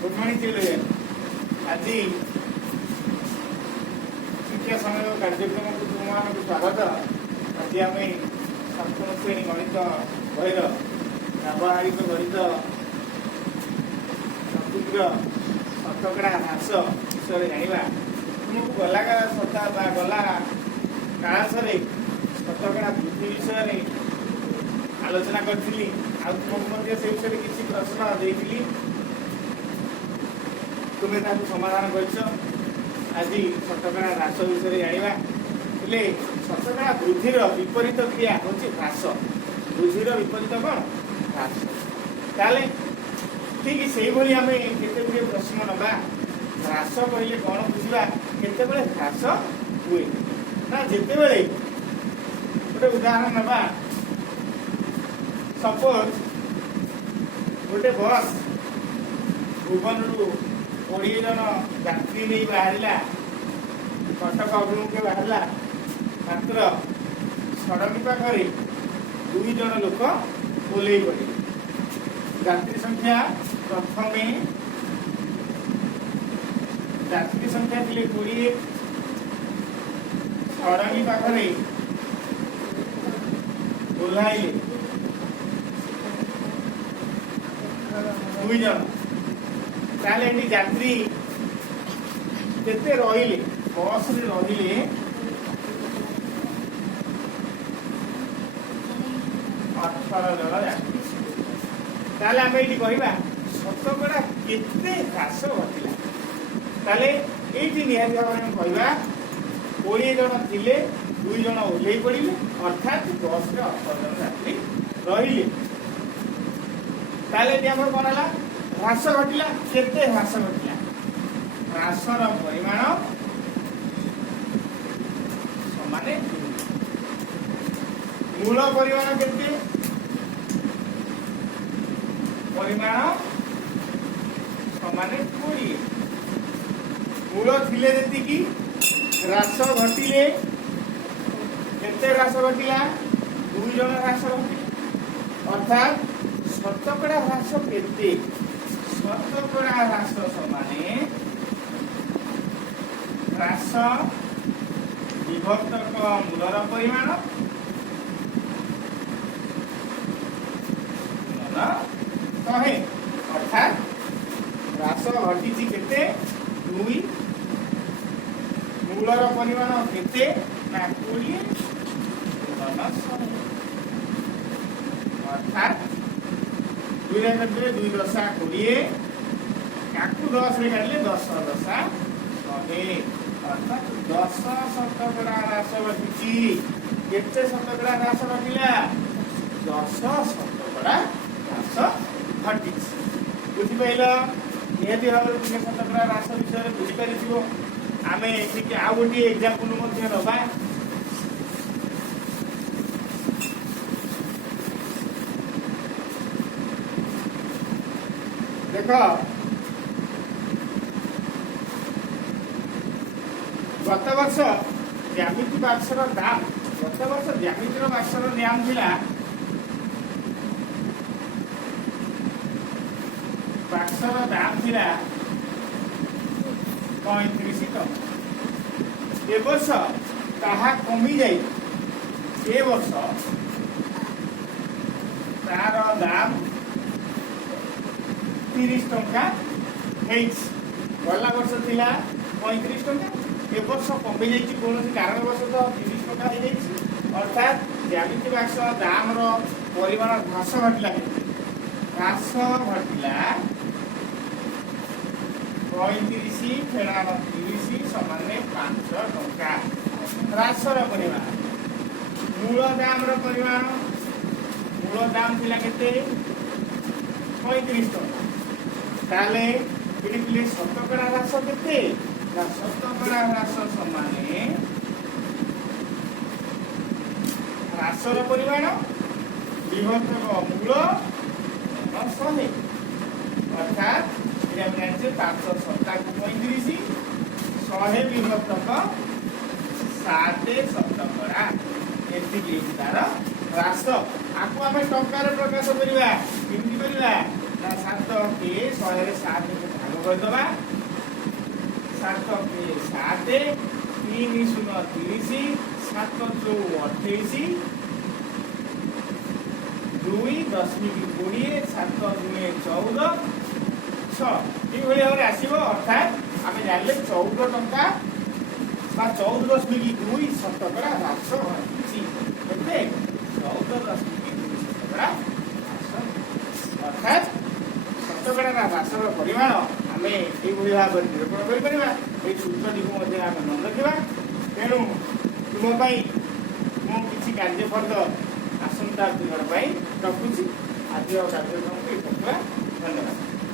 Good morning children. आज शिक्षा समय कार्यक्रम को तुम स्वागत। आज आम सप्तम श्रेणी गणित बहिर व्यावहारिक गणित टपिक्र शतकड़ा ह्रास विषय जाना। तुमको गला सप्ताह गला क्लास शतकड़ा वृद्धि विषय आलोचना करी। तुमको से विषय किसी प्रश्न देती तुम्हें समाधान कर। आज शतकड़ा ह्रास विषय जाना। शतकड़ा वृद्धि विपरीत क्रिया हूँ ह्रास। वृद्धि विपरीत कौन? ह्रास। ताले ठीक से भाई आम केते प्रश्न नवा। ह्रास कहले कौन बुझा? केते ह्रास हुए ना जिते बड़े गोटे उदाहरण नवा। सपोज गोटे बस भुवन रु 20 जन यात्री नहीं बाहर कटक अभिमुखे बाहर मात्र सड़क पाखे 2 जन लोक ओल्लई पड़े। यात्री संख्या प्रथमे यात्री संख्या थे 20। सड़क पाखे ओह्लैले 2 जन। ताले यात्री केते रहिले बस रे रहिले 18 जन यात्री। ताले आमे एठी कहबा शतकड़ा केते ह्रास घटिला। ताले एठी निहाती भाबरे हम कहबा 20 जन थिले 2 जन ओल्लई पड़िले अर्थात बस रे 18 जन यात्री रहिले। ताले एठी हमर कोनला ह्रास घटिला। केते ह्रास घटिला? ह्रासर परिमाण समान मूल परिमाण केते? परिमाण समान 20। मूल थिले जेतिकी ह्रास घटिले केते ह्रास घटिला? 2 जन ह्रास घटिला अर्थात शतकड़ा ह्रास केते? शतकड़ा ह्रास समान ह्रास विभक्तक मूलर परिमाण 100। अर्थात ह्रास घटी केते? 2। मूलर परिमाण केते? ना 20 गुणन 100। अर्थात 2 2 दशा 20 काकू 10 रे काटले 10 दशा 100। अर्थात 10 शतकड़ा ह्रास घटी। केते शतकड़ा ह्रास घटिला? 10 शतकड़ा ह्रास घटी। बुझिपाइल? निहाती भाव में तुम शतकड़ा ह्रास विषय बुझीपार। आम ठीक आउ गोटे एग्जाम्पल नवा। देख गत वर्ष ज्यामिति बाक्सर दाम गत वर्ष ज्यामितिर बाक्सर दाम थिला बाक्सर दाम थिला 35 टका। ए वर्ष ताहा कमी जाई। ए वर्ष तार दाम 30 टका हेइछ। गला वर्ष थिला 35 टका। ए वर्ष कमी जाइए कौन कारण वर्ष तो 30 टका हो जाइए। अर्थात ज्यामिति बाक्स दाम परिमाण ह्रास घटला। ह्रास घटला 35 फेरान 30 समान 5 टका। ह्रासर परिमाण मूल दाम परिमाण मूल दाम थिला केते? 35 टका। ताले एठी शतकड़ा ह्रास केते? शतकड़ा ह्रास समान ह्रासर परिमाण विभक्तक मूल 100। अर्थात 5 7 35 100 विभक्तक 7 शतकड़ा एति तार ह्रास। आपको आम टकर प्रकाश करवा केमती करवा? 7 के 100 रे 7 भाग करदे 7 7 3 0 30 7 4 28 2 10 20 7 2 14 6 ये आसो अर्थात आम जान 14 टंका 14.2 शतकड़ा ह्रास होती 14.2 शतकड़ा अर्थात शतकड़ा ह्रासर परिमाण आम ये भाव में निरूपण कर सूत्रटी को मन रखा तेणु तुम्हारे मुझे कार्य फर्दर आसंता दिन रखुची आज कार्यक्रम को धन्यवाद।